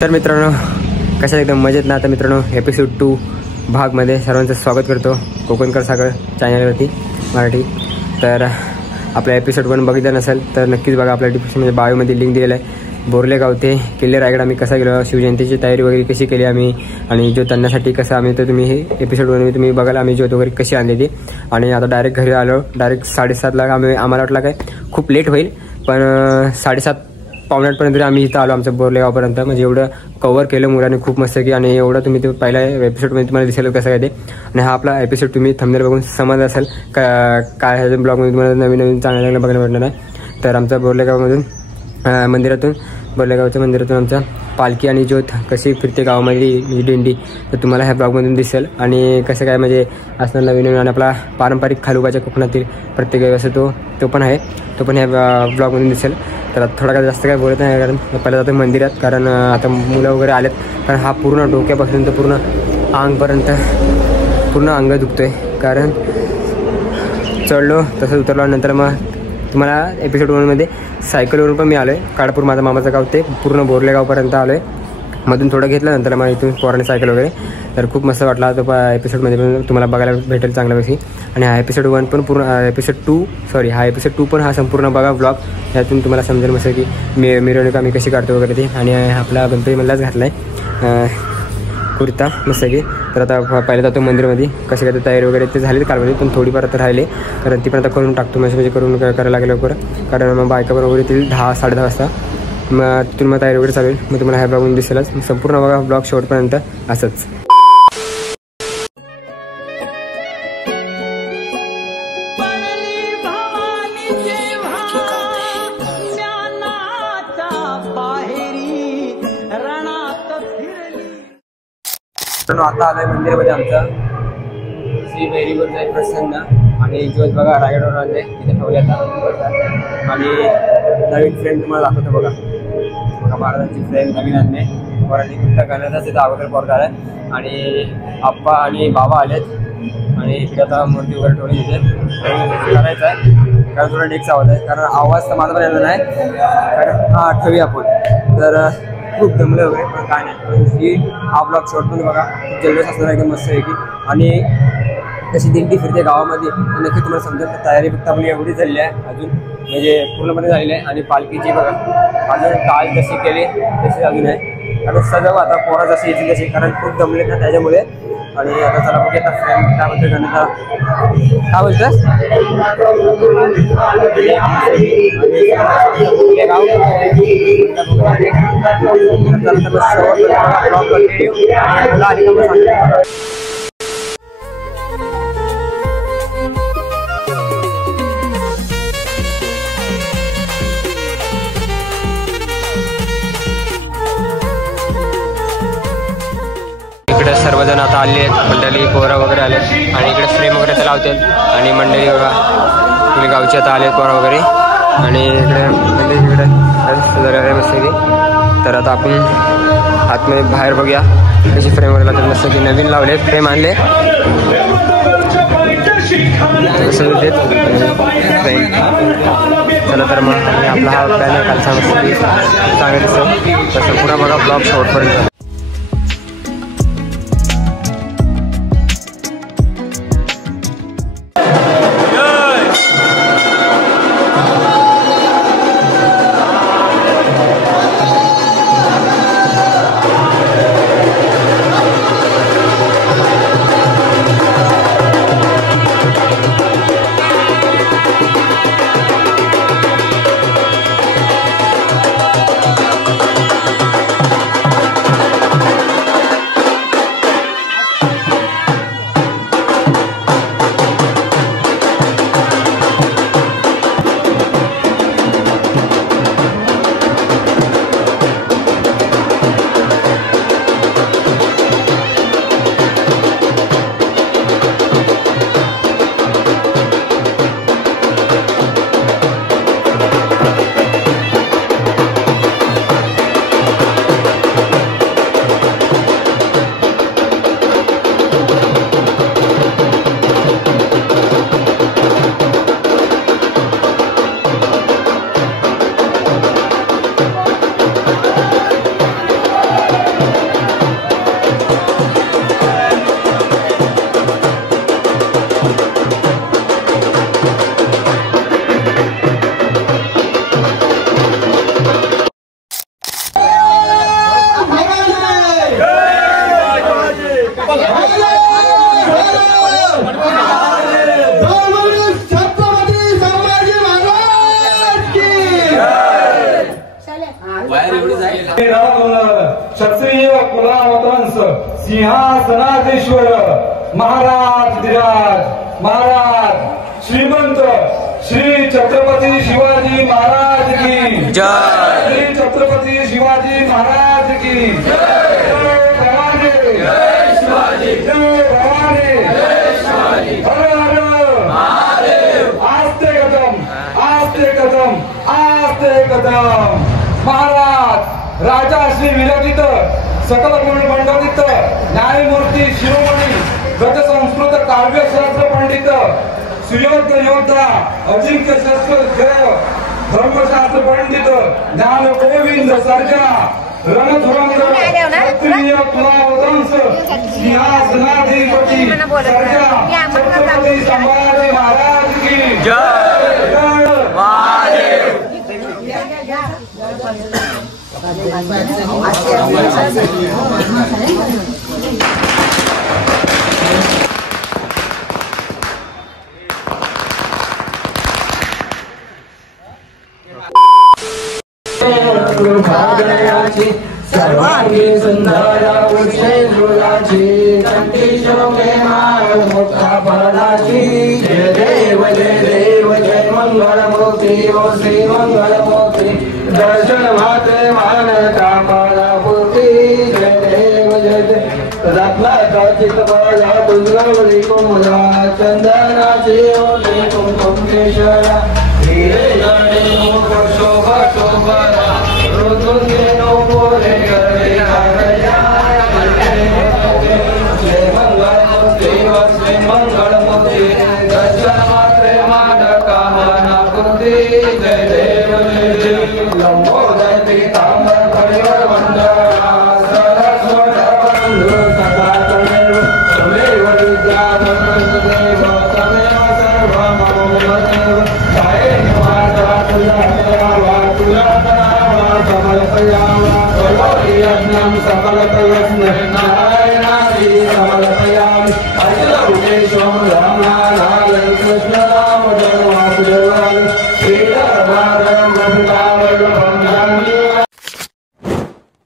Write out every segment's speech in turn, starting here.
तर मित्रांनो कशा एकदम मजेत ना. आता मित्रांनो एपिसोड 2 भागमध्ये सर्वांचं स्वागत करतो कोकणकर सागर चॅनलवरती मराठी. तर आपला एपिसोड 1 बघितला नसेल तर नक्कीच बघा. आपल्या डिस्क्रिप्शनमध्ये बायोमध्ये लिंक दिलेलं आहे. बोरले गाव ते किल्ले रायगड आम्ही कसा गेलो, शिवजयंतीची तयारी वगैरे कशी केली आम्ही, आणि ज्योत आणण्यासाठी कसं आम्ही, तर तुम्ही हे एपिसोड 1 तुम्ही बघायला आम्ही ज्योत वगैरे कशी आणली ती. आणि आता डायरेक्ट घरी आलो. डायरेक्ट 7:30ला आम्हाला वाटलं काय खूप लेट होईल, पण 7:30 पावणे 8पर्यंत आम्ही इथं आलो आमच्या बोरले गावपर्यंत. म्हणजे एवढं कव्हर केलं मुलांनी खूप मस्त की. आणि एवढं तुम्ही ते पहिल्या एपिसोडमध्ये तुम्हाला दिसेल कसं काय ते. आणि हा आपला एपिसोड तुम्ही थंबनेल बघून समजलं असेल काय ह्या ब्लॉगमध्ये तुम्हाला नवीन नवीन चांगलं चांगलं बघायला भेटणार आहे. तर आमच्या बोरले गावामधून बोरले गावच्या मंदिरातून आमच्या पालखी आणि ज्योत कशी फिरते गावामध्ये म्हणजे दिंडी, तर तुम्हाला ह्या ब्लॉगमधून दिसेल. आणि कसं काय म्हणजे असणार नवीन नवीन. आणि आपला पारंपरिक खालुबाच्या कोकणातील प्रत्येक असं तो पण आहे, तो पण ह्या ब्लॉगमधून दिसेल. तर थोडा काय जास्त काय बोलत नाही, कारण पहिलं जातं मंदिरात, कारण आता मुलं वगैरे आलेत. कारण हा पूर्ण डोक्यापासून तर पूर्ण अंगपर्यंत पूर्ण अंग दुखतो आहे. कारण चढलो तसंच उतरलो. नंतर मग तुम्हाला एपिसोड 1मध्ये सायकलवरून पण मी आलो आहे. काळापूर माझं मामाचं गाव ते पूर्ण बोरले गावपर्यंत आलो आहे. मधून थोडं घेतलं, नंतर मग इथून पोराने सायकल वगैरे. तर खूप मस्त वाटला तो एपिसोडमध्ये पण तुम्हाला बघायला भेटेल चांगल्यापैकी. आणि हा एपिसोड 1 पण पूर्ण हा एपिसोड 2 पण हा संपूर्ण बघा ब्लॉग. यातून तुम्हाला समजेल मस्त की मिरवणूक आम्ही कशी काढतो वगैरे ते. आणि आपला गणपती मलाच घातला आहे कुर्ता मस्त की. तर आता पहिलं जातो मंदिरमध्ये. कसे काय तयारी वगैरे ते झाली कालमध्ये, पण थोडीफार आता राहिले. कारण ती पण आता करून टाकतो म्हणजे करून करायला लागेल लवकर. कारण मग बायका बरोबर येतील 10-10:30 वाजता. मग तिथून मग तयारी वगैरे चालेल. मग तुम्हाला ह्या ब्लॉगमध्ये दिसेलच संपूर्ण बघा ब्लॉग शेवटपर्यंत असंच. आता आलोय मंदिरामध्ये आमचं श्री भैरीवर जाईल प्रसन्न. आणि ज्योत बघा रायगडवर आणले तिथे ठेवले आता. आणि नवीन फ्रेंड तुम्हाला दाखवतो बघा. महाराजांची फ्रेंड नवीन आणले. वरांनी कुठं घालण्याचाच तिथं अगोदर पोरगा आला. आणि आप्पा आणि बाबा आलेत. आणि इकडे आता मूर्ती वगैरे ठेवली तिथे करायचं आहे. कारण थोडा डेक्स आवाज आहे, कारण आवाज तर माझा पण येणार नाही. कारण हा ठेवूया आपण. तर खूप दमले वगैरे, पण काय नाही. ही हा ब्लॉग शॉर्टमध्ये बघा. जल्लोष असणार एकदम मस्त आहे की. आणि कशी दिंडी फिरते गावामध्ये नक्की तुम्हाला समजेल. तर तयारी फक्त आपली एवढी झालेली आहे अजून, म्हणजे पूर्णपणे झालेली आहे. आणि पालखीची बघा अजून काल जशी केली तशी अजून आहे. कारण सजव आता पोरा जशी येतील तशी, कारण खूप दमले ना त्याच्यामुळे. आणि आता चला बघूया आता फ्रेंड त्याबद्दल गणिता काय बोलतोस इकडे सर्वजण आता आले आहेत. मंडळी पोरा वगैरे आले आणि इकडे फ्रेम वगैरे ते लावतात. आणि मंडळी बघा आपली गावची आता आले पोरा वगैरे. आणि इकडे मंडळी इकडे मस्त की. तर आता आपण आतमध्ये बाहेर बघूया कशी फ्रेम वगैरे लावतात. मस्त की नवीन लावले फ्रेम आणले चला. तर मग आपला हा बॅनर कालचा मस्त की चांगलं दिसतं. तर संपूर्ण बघा ब्लॉग शेवटपर्यंत. क्षत्रिय कुलावतंस सिंहासनाधीश्वर महाराज विराज महाराज श्रीमंत श्री छत्रपती शिवाजी महाराज की जय। श्री छत्रपती शिवाजी महाराज की जय। भवानी जय शिवाजी जय भवानी जय शिवाजी। हर हर महादेव। आस्ते कदम आस्ते कदम आस्ते कदम। महाराज राजा श्री विराजित सकल गुण मंडलित न्यायमूर्ती शिरोमणी गत संस्कृत काव्यशास्त्र पंडित सुयोग्य योद्धा अजिंक्य शस्त्र देव धर्मशास्त्र पंडित ज्ञान गोविंद सर्जा रणधुरंग क्षत्रिय कुलावतंस सिंहासनाधिपती सर्जा छत्रपती संभाजी महाराज की जय। जय महादेव। सर्वांगी सुंदर उच्चैरुलाची कंठी शोभे माळ मोठा फळाची। जय देव जय मंगलमूर्ती ओ श्री मंगलमूर्ती दर्शन मात्रे मान कामना पूर्ती। जय देव जय रत्नाचा चितबळा दुर्गवली कोमला चंदनाची ओली कुंकुमेश्वरा हिरे गणे मुख शोभा शोभरा ऋतुंगे नो पोरे गरे गागया। जय मंगलमूर्ती ओ श्री मंगलमूर्ती दर्शन मात्रे मान कामना पूर्ती। जय देव जय लंबोदर पीतांबर परिवार वंदना सरस्वत बंधु सदा तमेव तमेव विद्या तमेव तमेव सर्वं मम जय माता तुला तुला समर्पयामि सर्वयज्ञं सकलतयज्ञं नारायणादि समर्पयामि। अखिलभुवनेश्वरं रामनारायण कृष्ण राम जन्माद्यवान् श्रीधर्माधर्म प्रभुतावल्लभं जानी।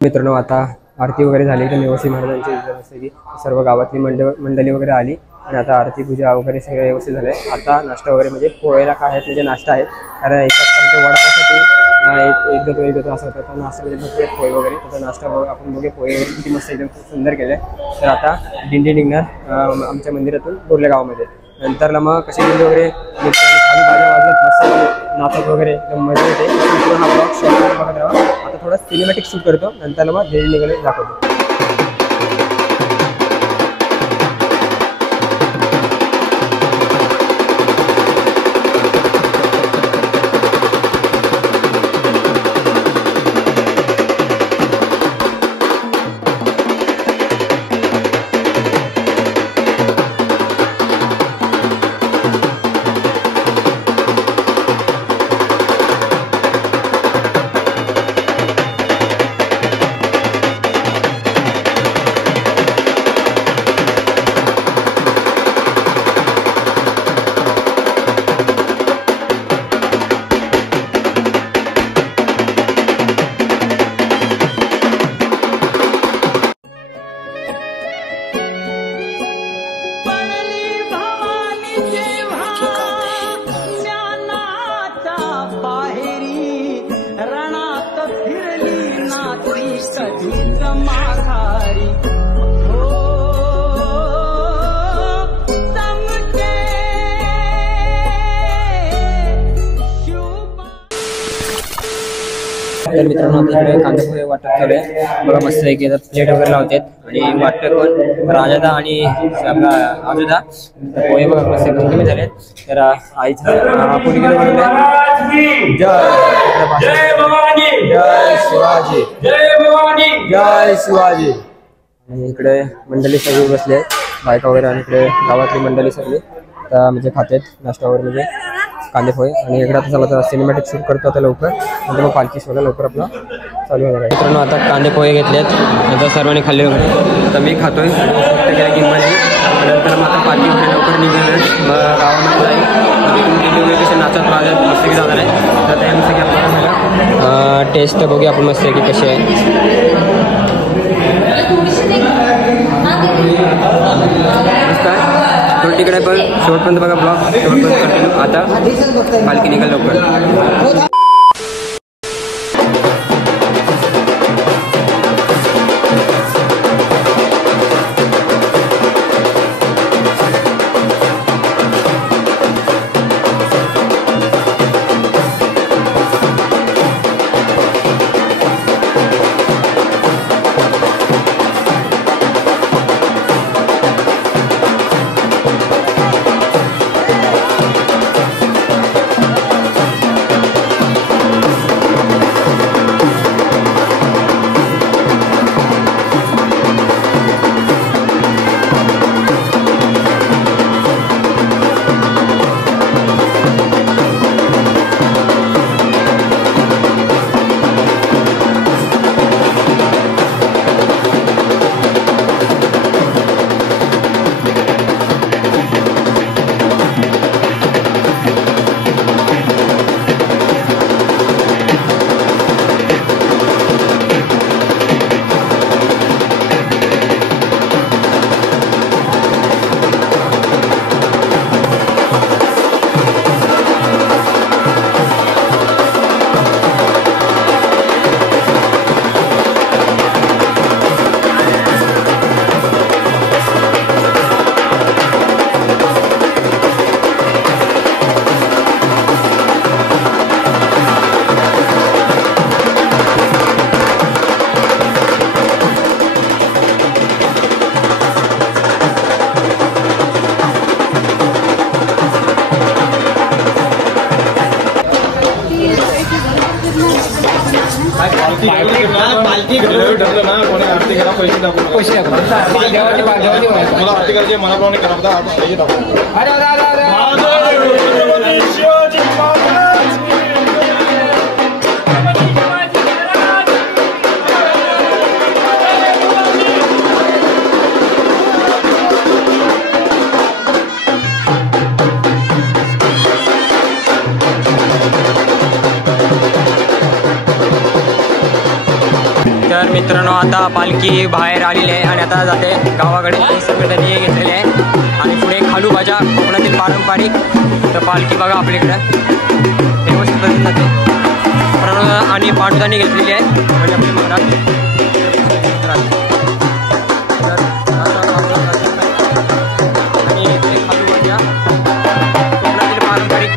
मित्रांनो आता आरती वगैरे झाली तर नेवसी महाराजांची जसं की सर्व गावातली मंडळी वगैरे आली आणि आता आरती पूजा वगैरे सगळं व्यवस्थित झालं आहे। आता नाश्ता वगैरे म्हणजे पोळ्याला काय आहेत म्हणजे नाश्ता आहे कारण एकाच वडापावसाठी एक देतो असं होतं तर नाश्त्यामध्ये भरपूर पोहे वगैरे त्याचा नाश्ता आपण बघूया पोहे वगैरे किती मस्त एकदम खूप सुंदर केलं आहे। तर आता दिंडी निघणार आमच्या मंदिरातून बोरल्या गावामध्ये नंतरला मग कशी दिंडी वगैरे खाली बाजा वाजत मस्त नाचत वगैरे एकदम मजा येते। हा ब्लॉग शॉर्ट बघत राहा। आता थोडं सिनेमॅटिक शूट करतो नंतरला मग दिंडी निघाले दाखवतो। तर मित्रांनो आपल्याकडे कांदा पोहे वाटप चालू आहे बघा मस्त आहे की प्लेट वगैरे लावतात आणि वाटप कोण राजादा आणि आपला आजोदा पोहे बघा मस्त कमी झाले। तर आईचं पोटी गेलं बनवलंय जय भवानी जय शिवाजी जय भवानी जय शिवाजी। आणि इकडे मंडळी सगळी बसले आहेत बायका वगैरे आणि इकडे गावातली मंडळी सगळी तर म्हणजे खातात नाश्ता वगैरे म्हणजे कांदे पोहे आणि इकडे आता चला तर सिनेमॅटिक शूट करतो आता लवकर नंतर मग पालखी सोहळा लवकर आपला चालू होणार आहे। मित्रांनो आता कांदे पोहे घेतलेत नंतर सर्वांनी खाल्ले वगैरे आता मी खातोय किंमत नंतर मग आता पालखी लवकर निघणार मग गावामध्ये जाईल कसे नाचत राहतात मस्त की जाणार आहे तर त्यानुसार की आपल्याला टेस्ट बघूया आपण मस्त की कशी आहे। तिकडे पण शेवटपर्यंत बघा ब्लॉग शेवटपर्यंत. आता पालखी निघाल लवकर. पालखी ठरलं ना कोणी आरती करा पैसे टाकून पैसे मला आरती करायची मनाप्रमाणे करा पैसे टाकून. तर मित्रांनो आता पालखी बाहेर आलेली आहे आणि आता जाते गावाकडे. सगळे त्यांनी घेतलेले आहे आणि पुढे खालू भाज्या कोकणातील पारंपरिक. तर पालखी बघा आपल्याकडे व्यवस्थित पद्धतीने जाते आणि पांडुदानी घेतलेली आहे आणि आपली मंगळात आणि खालू भाज्या कोकणातील पारंपरिक.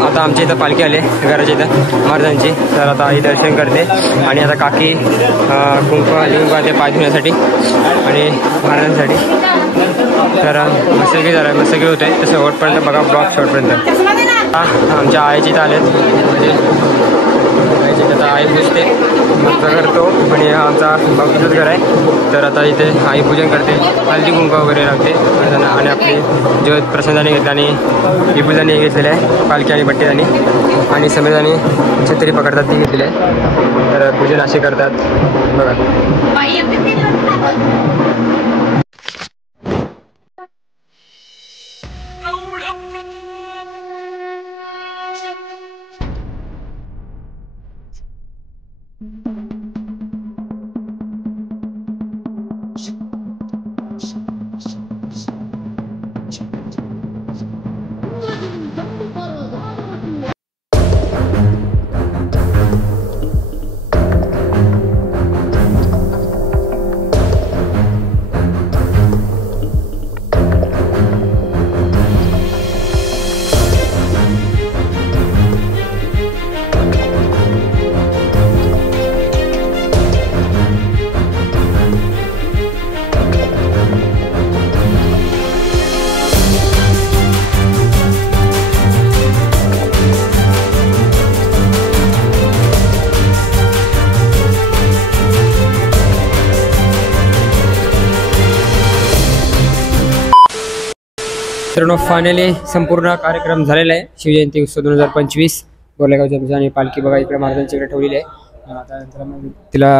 आता आमच्या इथं पालखी आले घराच्या इथं महाराजांची. तर आता आई दर्शन करते आणि आता काकी कुंकू लिहून काढते पाय धुण्यासाठी आणि महाराजांसाठी. तर मस्तगी झालं मस्तगी होत आहे. तर शेवटपर्यंत बघा ब्लॉग शेवटपर्यंत. आमच्या आईची इथं आलेत म्हणजे आईची आता आई पुजते मस्त करतो आणि हा आमचा बाकीचंच घर आहे. तर आता इथे आई पूजन करते, हळदी कुंकू वगैरे लागते आणि आपली ज्योत प्रसादाने घेतला आणि विपूजाने घेतलेलं आहे, पालखी आणि बट्टीदानी आणि समेदाने छत्री पकडतात ती घेतलेली आहे. तर पूजन असे करतात बघा. मित्रांनो फायनली संपूर्ण कार्यक्रम झालेला आहे. शिवजयंती उत्सव 2025 बोरलेगावच्या आणि पालखी बघा इकडे महाराजांची इकडे ठेवलेली आहे. आता मग तिला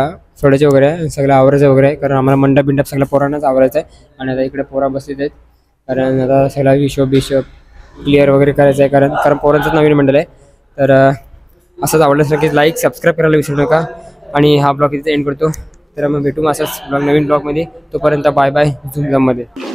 सोडायचे वगैरे आहे, सगळं आवरायचं वगैरे आहे, कारण आम्हाला मंडप बिंडप सगळं पोरांनाच आवरायचं आहे. आणि आता इकडे पोरा बसलेत आहेत, कारण आता सगळा हिशोब क्लिअर वगैरे करायचं आहे, कारण पोरांचंच नवीन मंडळ आहे. तर असंच आवडलं असेल की लाईक सबस्क्राईब करायला विसरू नका. आणि हा ब्लॉग इथे एंड करतो. तर मग भेटू असंच ब्लॉग नवीन ब्लॉगमध्ये. तोपर्यंत बाय बाय झुमझममध्ये.